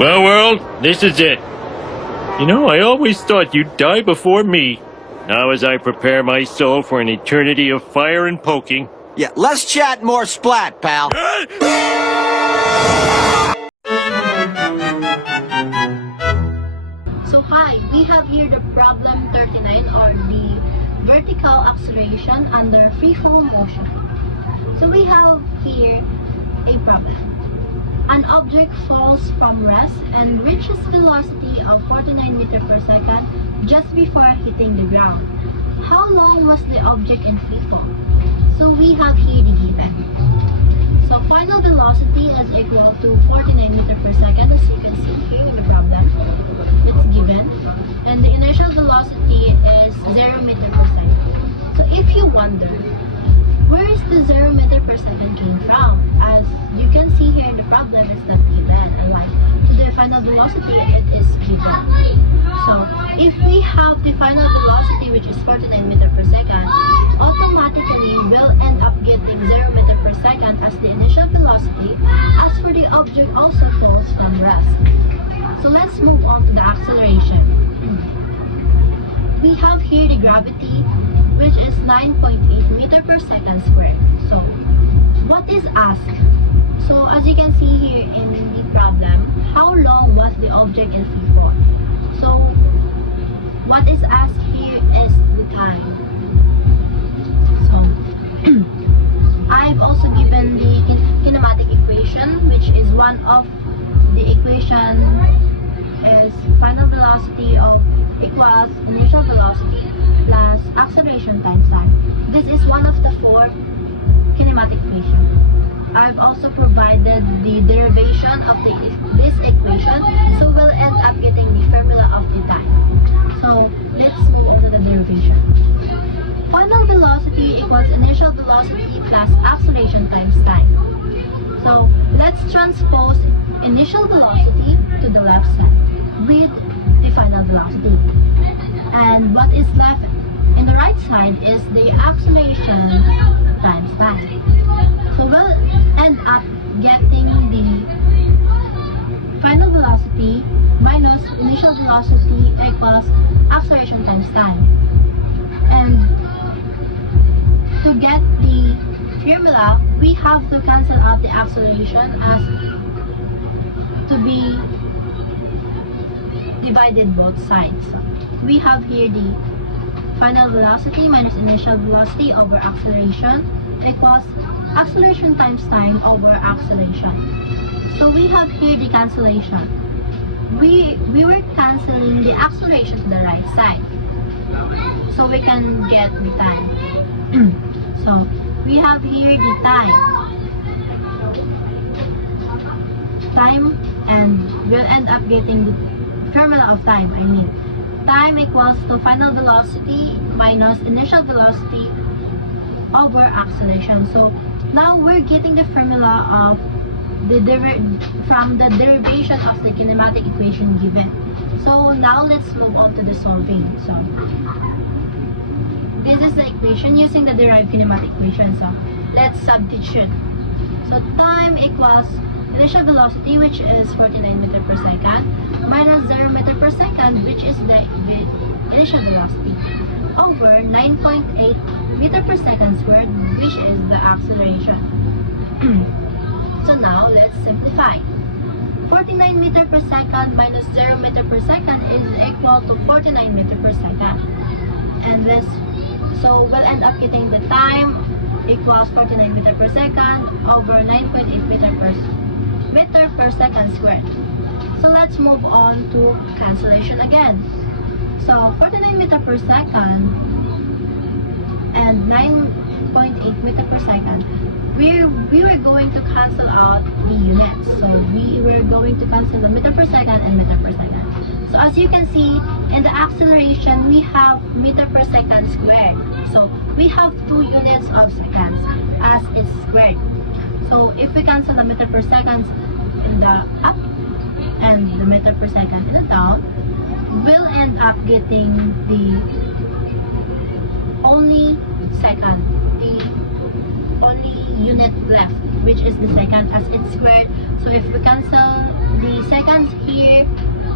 Well, world, this is it. You know, I always thought you'd die before me. Now as I prepare my soul for an eternity of fire and poking. Yeah, less chat, more splat, pal. So hi, we have here the problem 39 or the vertical acceleration under freefall motion. So we have here a problem. An object falls from rest and reaches velocity of 49 meters per second just before hitting the ground. How long was the object in freefall? So we have here the given. So final velocity is equal to 49 meters per second, as you can see here in the problem. It's given. And the initial velocity is 0 meter per second. So if you wonder, where is the 0 meter per second came from? As you can see here in the problem, it's not given. Unlike to the final velocity, it is given. So if we have the final velocity, which is 49 meter per second, automatically we'll end up getting 0 meter per second as the initial velocity, as for the object also falls from rest. So let's move on to the acceleration. We have here the gravity, which is 9.8 meter per second squared. So what is asked? So as you can see here in the problem, how long was the object in free fall? So what is asked here is the time. So I've also given the kinematic equation, which is one of the equation is final velocity of equals initial velocity plus acceleration times time. This is one of the 4 kinematic equations. I've also provided the derivation of this equation, so we'll end up getting the formula of the time. So let's move on to the derivation. Final velocity equals initial velocity plus acceleration times time. So let's transpose initial velocity to the left side with the final velocity. And what is left in the right side is the acceleration times time. So we'll end up getting the final velocity minus initial velocity equals acceleration times time. And to get the formula, we have to cancel out the acceleration as to be divided both sides. We have here the final velocity minus initial velocity over acceleration equals acceleration times time over acceleration. So we have here the cancellation. We were cancelling the acceleration to the right side, so we can get the time. So we have here the time, and we'll end up getting the formula of time. Time equals to final velocity minus initial velocity over acceleration. So now we're getting the formula of from the derivation of the kinematic equation given. So now let's move on to the solving. So this is the equation using the derived kinematic equation. So let's substitute. So time equals initial velocity, which is 49 meter per second, minus 0 meter per second, which is the initial velocity, over 9.8 meter per second squared, which is the acceleration. So now let's simplify. 49 meter per second minus 0 meter per second is equal to 49 meter per second. And so we'll end up getting the time equals 49 meter per second over 9.8 meter per second squared. So let's move on to cancellation again. So 49 meter per second and 9.8 meter per second, we were going to cancel out the units. So we were going to cancel the meter per second and meter per second. So as you can see, in the acceleration, we have meter per second squared. So we have 2 units of seconds as it's squared. So if we cancel the meter per second in the up and the meter per second in the down, we'll end up getting the only second, the only unit left, which is the second, as it's squared. So if we cancel the seconds here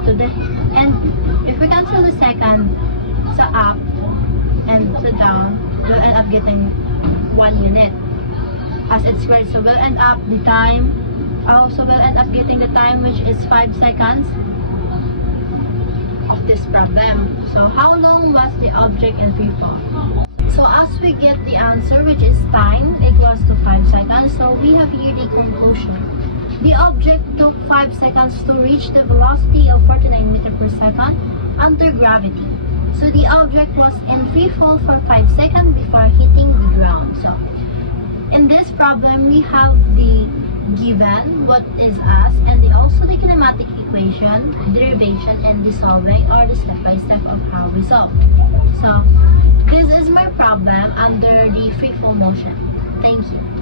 to the end, if we cancel the second sa up and sa down, we'll end up getting 1 unit as it's squared. So we'll end up the time, also we'll end up getting the time, which is 5 seconds of this problem. So how long was the object in free fall? So as we get the answer, which is time equals to 5 seconds, so we have here the conclusion. The object took 5 seconds to reach the velocity of 49 meters per second under gravity. So the object was in free fall for 5 seconds before hitting the ground. So in this problem, we have the given, what is asked, and also the kinematic equation, derivation, and the solving, or the step-by-step of how we solve. So this is my problem under the free fall motion. Thank you.